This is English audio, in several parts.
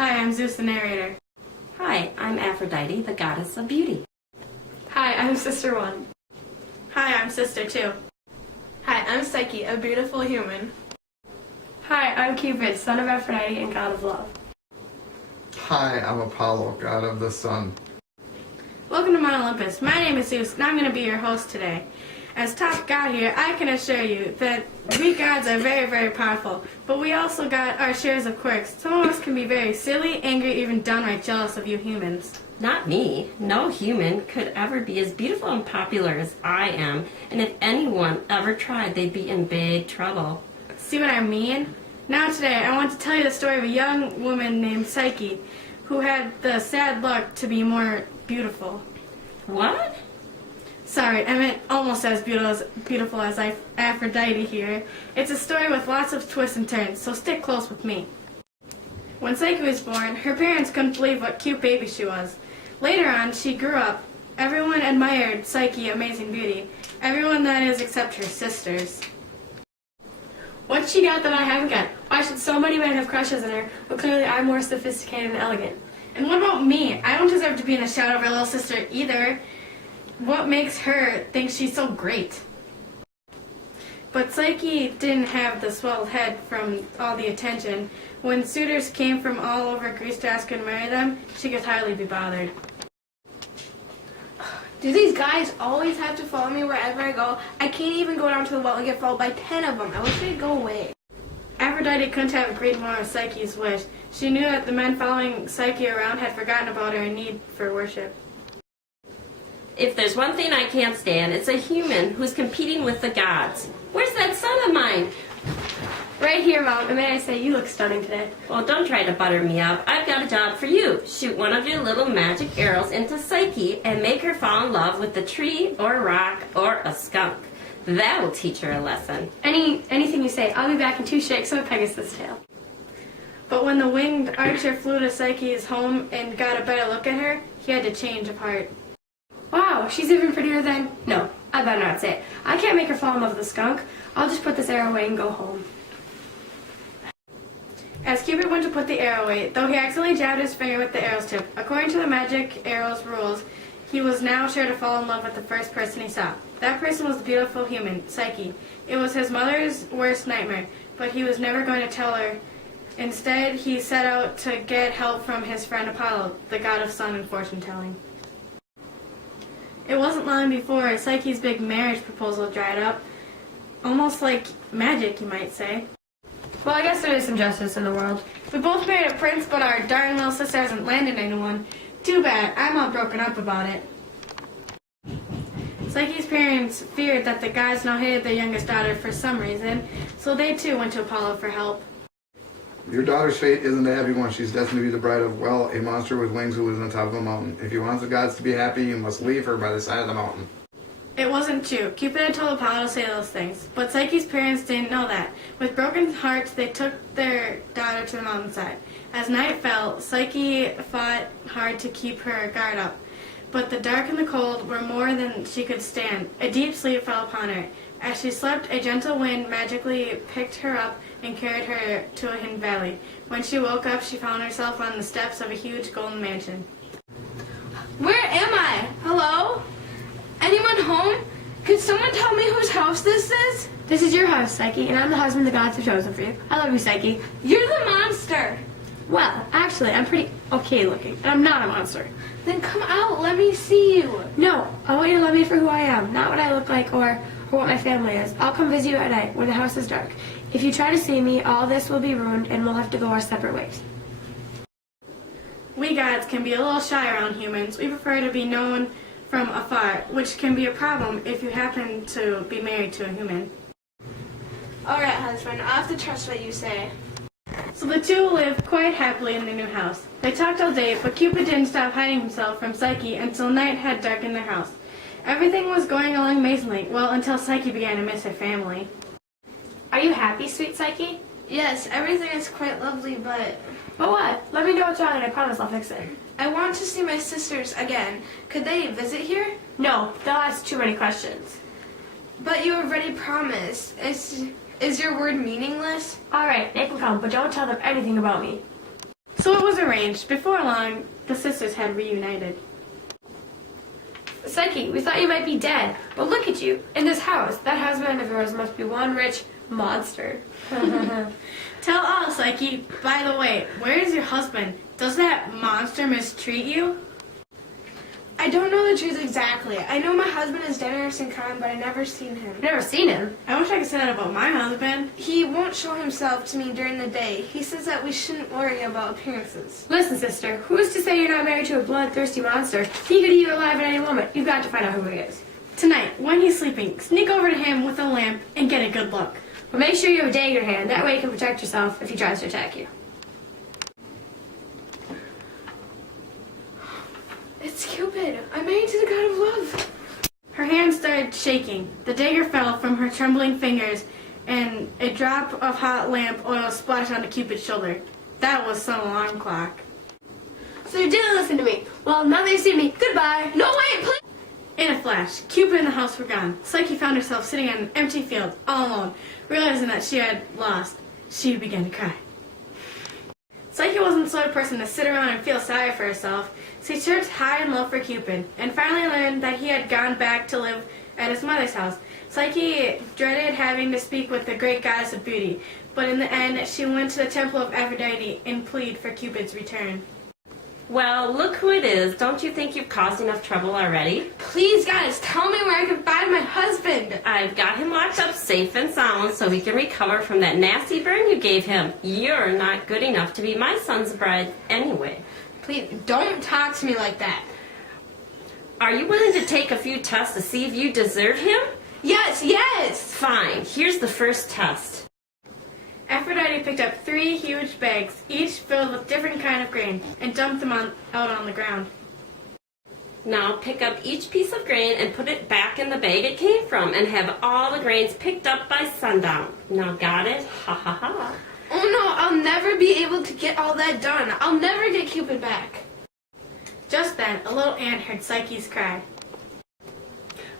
Hi, I'm Zeus the narrator. Hi, I'm Aphrodite, the goddess of beauty. Hi, I'm Sister 1. Hi, I'm Sister 2. Hi, I'm Psyche, a beautiful human. Hi, I'm Cupid, son of Aphrodite and god of love. Hi, I'm Apollo, god of the sun. Welcome to Mount Olympus. My name is Zeus, and I'm going to be your host today. As top god here, I can assure you that we gods are very, very powerful, but we also got our shares of quirks. Some of us can be very silly, angry, even downright jealous of you humans. Not me. No human could ever be as beautiful and popular as I am, and if anyone ever tried, they'd be in big trouble. See what I mean? Now today, I want to tell you the story of a young woman named Psyche, who had the sad luck to be more beautiful. What? Sorry, I meant almost as beautiful as Aphrodite here. It's a story with lots of twists and turns, so stick close with me. When Psyche was born, her parents couldn't believe what cute baby she was. Later on, she grew up. Everyone admired Psyche's amazing beauty. Everyone, that is, except her sisters. What's she got that I haven't got? Why should so many men have crushes on her, but clearly I'm more sophisticated and elegant? And what about me? I don't deserve to be in the shadow of her little sister either. What makes her think she's so great? But Psyche didn't have the swelled head from all the attention. When suitors came from all over Greece to ask her to marry them, she could hardly be bothered. Do these guys always have to follow me wherever I go? I can't even go down to the well and get followed by 10 of them. I wish they'd go away. Aphrodite couldn't have agreed more with Psyche's wish. She knew that the men following Psyche around had forgotten about her need for worship. If there's one thing I can't stand, it's a human who's competing with the gods. Where's that son of mine? Right here, Mom, and may I say, you look stunning today. Well, don't try to butter me up. I've got a job for you. Shoot one of your little magic arrows into Psyche and make her fall in love with a tree or a rock or a skunk. That will teach her a lesson. Anything you say. I'll be back in 2 shakes of a Pegasus tail. But when the winged archer flew to Psyche's home and got a better look at her, he had to change of heart. Wow, she's even prettier than... No, I better not say it. I can't make her fall in love with a skunk. I'll just put this arrow away and go home. As Cupid went to put the arrow away, though he accidentally jabbed his finger with the arrow's tip, according to the magic arrow's rules, he was now sure to fall in love with the first person he saw. That person was the beautiful human, Psyche. It was his mother's worst nightmare, but he was never going to tell her. Instead, he set out to get help from his friend Apollo, the god of sun and fortune-telling. It wasn't long before Psyche's big marriage proposal dried up. Almost like magic, you might say. Well, I guess there is some justice in the world. We both married a prince, but our darn little sister hasn't landed anyone. Too bad. I'm all broken up about it. Psyche's parents feared that the gods now hated their youngest daughter for some reason, so they too went to Apollo for help. Your daughter's fate isn't a happy one. She's destined to be the bride of, well, a monster with wings who lives on top of a mountain. If you want the gods to be happy, you must leave her by the side of the mountain. It wasn't true. Cupid had told Apollo to say those things, but Psyche's parents didn't know that. With broken hearts, they took their daughter to the mountainside. As night fell, Psyche fought hard to keep her guard up, but the dark and the cold were more than she could stand. A deep sleep fell upon her. As she slept, a gentle wind magically picked her up and carried her to a hidden valley. When she woke up, she found herself on the steps of a huge golden mansion. Where am I? Hello? Anyone home? Could someone tell me whose house this is? This is your house, Psyche, and I'm the husband the gods have chosen for you. I love you, Psyche. You're the monster. Well, actually, I'm pretty okay looking, and I'm not a monster. Then come out. Let me see you. No, I want you to love me for who I am, not what I look like or what my family is. I'll come visit you at night when the house is dark. If you try to see me, all this will be ruined, and we'll have to go our separate ways. We gods can be a little shy around humans. We prefer to be known from afar, which can be a problem if you happen to be married to a human. All right, husband. I'll have to trust what you say. So the two lived quite happily in their new house. They talked all day, but Cupid didn't stop hiding himself from Psyche until night had darkened their house. Everything was going along amazingly, well, until Psyche began to miss her family. Are you happy, sweet Psyche? Yes, everything is quite lovely, but But what? Let me know what's wrong and I promise I'll fix it. I want to see my sisters again. Could they visit here? No, they'll ask too many questions. But you already promised. Is your word meaningless? Alright, they can come, but don't tell them anything about me. So it was arranged. Before long, the sisters had reunited. Psyche, we thought you might be dead, but look at you, in this house. That husband of yours must be one rich monster. Tell all, Psyche. By the way, where is your husband? Does that monster mistreat you? I don't know the truth exactly. I know my husband is generous and kind, but I never seen him. Never seen him. I wish I could say that about my husband. He won't show himself to me during the day. He says that we shouldn't worry about appearances. Listen, sister, who's to say you're not married to a bloodthirsty monster? He could eat you alive at any moment. You've got to find out who he is. Tonight, when he's sleeping, sneak over to him with a lamp and get a good look. But make sure you have a dagger in your hand. That way you can protect yourself if he tries to attack you. It's Cupid. I'm married to the god of love. Her hand started shaking. The dagger fell from her trembling fingers, and a drop of hot lamp oil splashed onto Cupid's shoulder. That was some alarm clock. So you didn't listen to me. Well, now that you've seen me, goodbye. No, wait, please. In a flash, Cupid and the house were gone. Psyche found herself sitting on an empty field, all alone. Realizing that she had lost, she began to cry. Psyche wasn't the sort of person to sit around and feel sorry for herself. She searched high and low for Cupid, and finally learned that he had gone back to live at his mother's house. Psyche dreaded having to speak with the great goddess of beauty, but in the end, she went to the temple of Aphrodite and pleaded for Cupid's return. Well, look who it is. Don't you think you've caused enough trouble already? Please, guys, tell me where I can find my husband. I've got him locked up safe and sound so he can recover from that nasty burn you gave him. You're not good enough to be my son's bride anyway. Please, don't talk to me like that. Are you willing to take a few tests to see if you deserve him? Yes, yes. Fine. Here's the first test. Aphrodite picked up 3 huge bags, each filled with different kind of grain, and dumped them out on the ground. Now pick up each piece of grain and put it back in the bag it came from and have all the grains picked up by sundown. Now got it? Ha ha ha. Oh no, I'll never be able to get all that done. I'll never get Cupid back. Just then, a little ant heard Psyche's cry.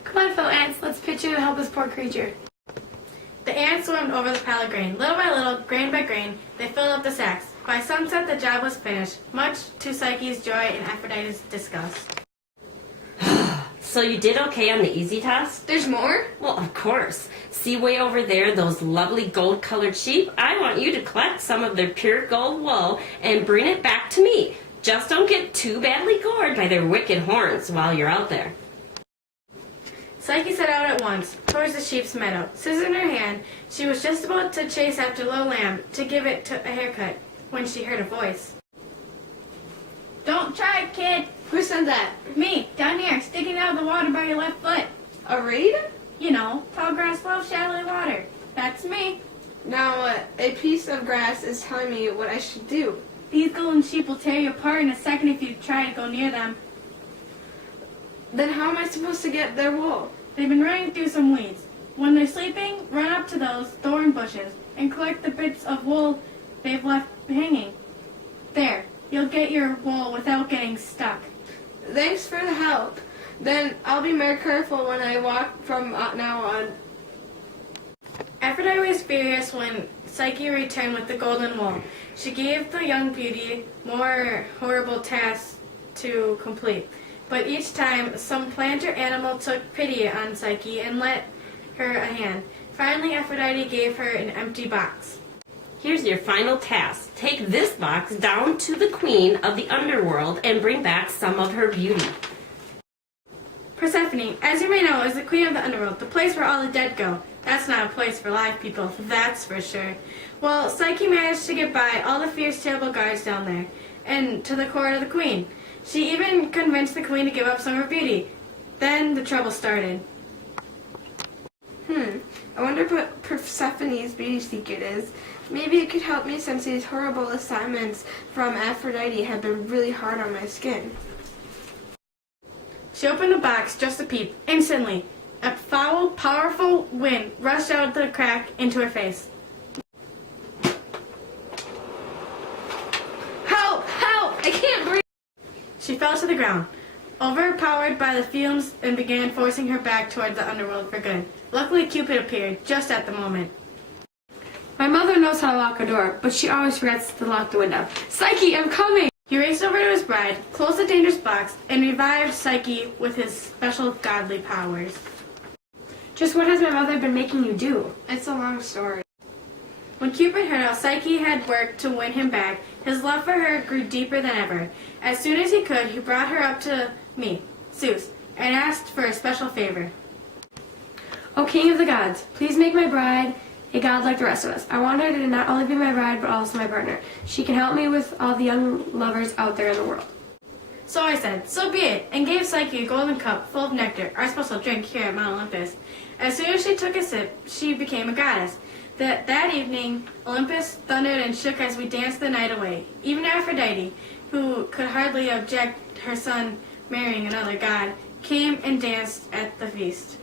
Come on, fellow ants. Let's pitch in and help this poor creature. The ants swam over the pile of grain. Little by little, grain by grain, they filled up the sacks. By sunset, the job was finished, much to Psyche's joy and Aphrodite's disgust. So you did okay on the easy test? There's more? Well, of course. See way over there those lovely gold-colored sheep? I want you to collect some of their pure gold wool and bring it back to me. Just don't get too badly gored by their wicked horns while you're out there. Psyche set out at once, towards the sheep's meadow. Scissors in her hand, she was just about to chase after the little lamb to give it a haircut, when she heard a voice. Don't try it, kid. Who said that? Me, down here, sticking out of the water by your left foot. A reed? You know, tall grass loves shallow water. That's me. Now, a piece of grass is telling me what I should do. These golden sheep will tear you apart in a second if you try to go near them. Then how am I supposed to get their wool? They've been running through some weeds. When they're sleeping, run up to those thorn bushes and collect the bits of wool they've left hanging. There, you'll get your wool without getting stuck. Thanks for the help. Then I'll be more careful when I walk from now on. Aphrodite was furious when Psyche returned with the golden wool. She gave the young beauty more horrible tasks to complete. But each time, some plant or animal took pity on Psyche and lent her a hand. Finally, Aphrodite gave her an empty box. Here's your final task. Take this box down to the queen of the underworld and bring back some of her beauty. Persephone, as you may know, is the queen of the underworld, the place where all the dead go. That's not a place for live people, that's for sure. Well, Psyche managed to get by all the fierce, terrible guards down there, and to the court of the queen. She even convinced the queen to give up some of her beauty. Then the trouble started. I wonder what Persephone's beauty secret is. Maybe it could help me since these horrible assignments from Aphrodite have been really hard on my skin. She opened the box just a peep. Instantly, a foul, powerful wind rushed out the crack into her face. Help! Help! I can't breathe! She fell to the ground, overpowered by the fumes, and began forcing her back toward the underworld for good. Luckily, Cupid appeared just at the moment. My mother knows how to lock a door, but she always forgets to lock the window. Psyche, I'm coming! He raced over to his bride, closed the dangerous box, and revived Psyche with his special godly powers. Just what has my mother been making you do? It's a long story. When Cupid heard how Psyche had worked to win him back, his love for her grew deeper than ever. As soon as he could, he brought her up to me, Zeus, and asked for a special favor. O King of the gods, please make my bride a god like the rest of us. I want her to not only be my bride, but also my partner. She can help me with all the young lovers out there in the world. So I said, so be it, and gave Psyche a golden cup full of nectar, our special drink here at Mount Olympus. As soon as she took a sip, she became a goddess. That evening, Olympus thundered and shook as we danced the night away. Even Aphrodite, who could hardly object her son marrying another god, came and danced at the feast.